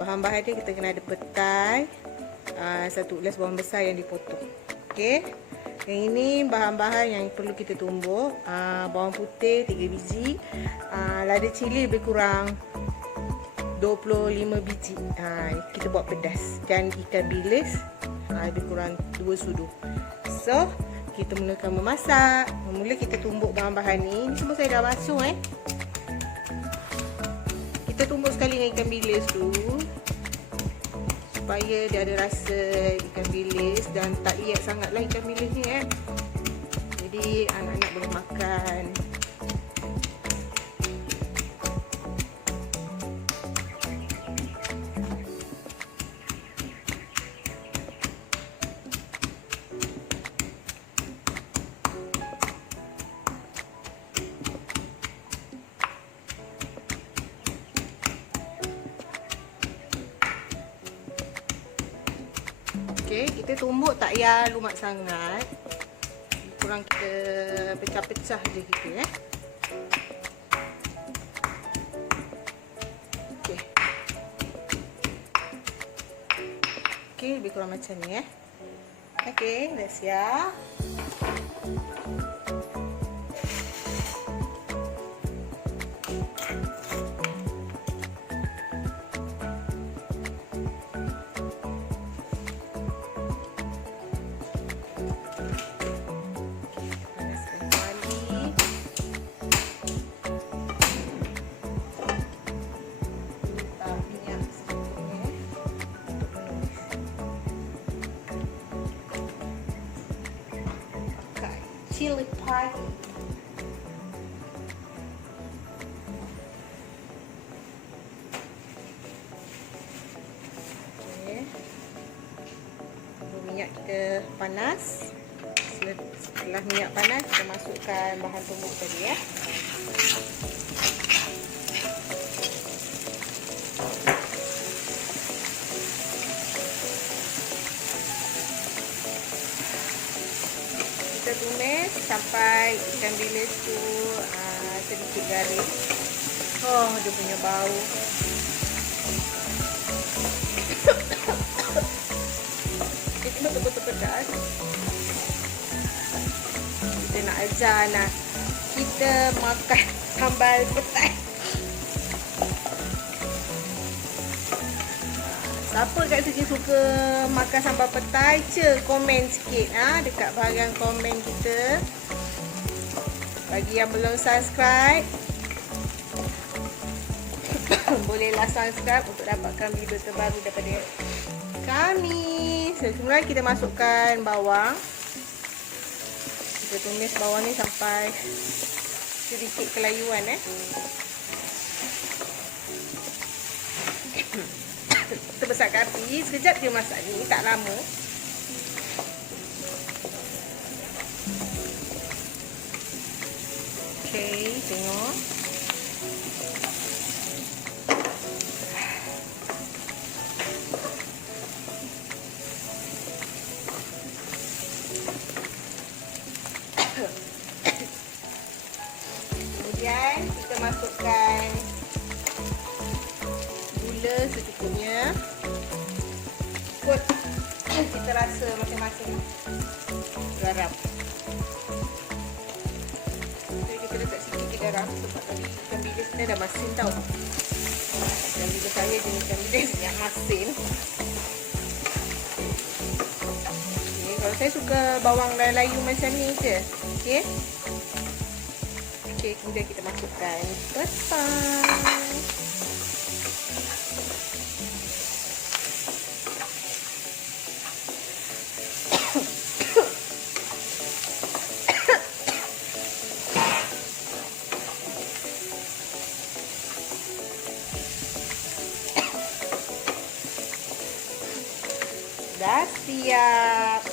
Bahan-bahan dia kita kena ada petai, 1 gelas bawang besar yang dipotong. Okey. Yang ini bahan-bahan yang perlu kita tumbuk. Bawang putih 3 biji, lada cili lebih kurang 25 biji. Kita buat pedas. Dan ikan bilis lebih kurang 2 sudu. So, kita mulakan memasak. Mula kita tumbuk bahan-bahan ni. Ini semua saya dah basuh Kita tumbuk sekali dengan ikan bilis tu, supaya dia ada rasa ikan bilis dan tak liat sangatlah ikan bilis ni Jadi anak-anak boleh makan. Okey, kita tumbuk tak payah lumat sangat. Kurang kita pecah-pecah je kita Okey. Okey, lebih kurang macam ni Okey, dah siap. Chili padi. Okay. Minyak kita panas. Setelah minyak panas, kita masukkan bahan tumbuk tadi Kita tumis sampai ikan bilis tu sedikit garing. Oh, dia punya bau. Itu betul-betul pedas. Kita nak ajar anak kita makan sambal petai. Siapa kat sini suka makan sambal petai, komen sikit dekat bahagian komen kita. Bagi yang belum subscribe, bolehlah subscribe untuk dapatkan video terbaru daripada kami. Semula kita masukkan bawang. Kita tumis bawang ni sampai sedikit kelayuan Kita besarkan api. Sekejap dia masak ni, tak lama. Okey, tengok. Kemudian kita masukkan gula secukupnya. Ikut kita rasa masing-masing. Garam. Jadi kita letak sikit garam sebab tadi ikan bilis kita dah masin tau. Ikan bilis saya jenis ikan bilis yang masin. Okay, kalau saya suka bawang layu macam ni je. Okey. Okey, kemudian kita masukkan petai. Dah siap.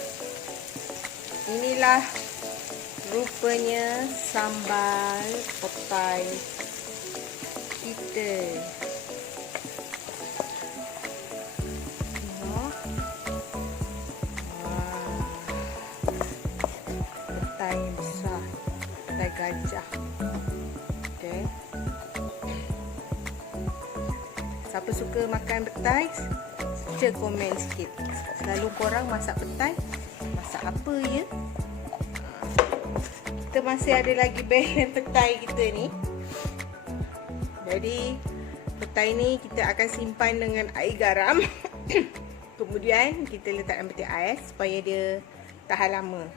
Inilah rupanya sambal petai kita. Tengok. Wah. Petai yang besar. Petai gajah. Okey. Siapa suka makan petai, share komen sikit. Selalu korang masak petai, masak apa ya? Kita masih ada lagi balen petai kita ni. Jadi petai ni kita akan simpan dengan air garam. Kemudian kita letak dalam peti ais supaya dia tahan lama.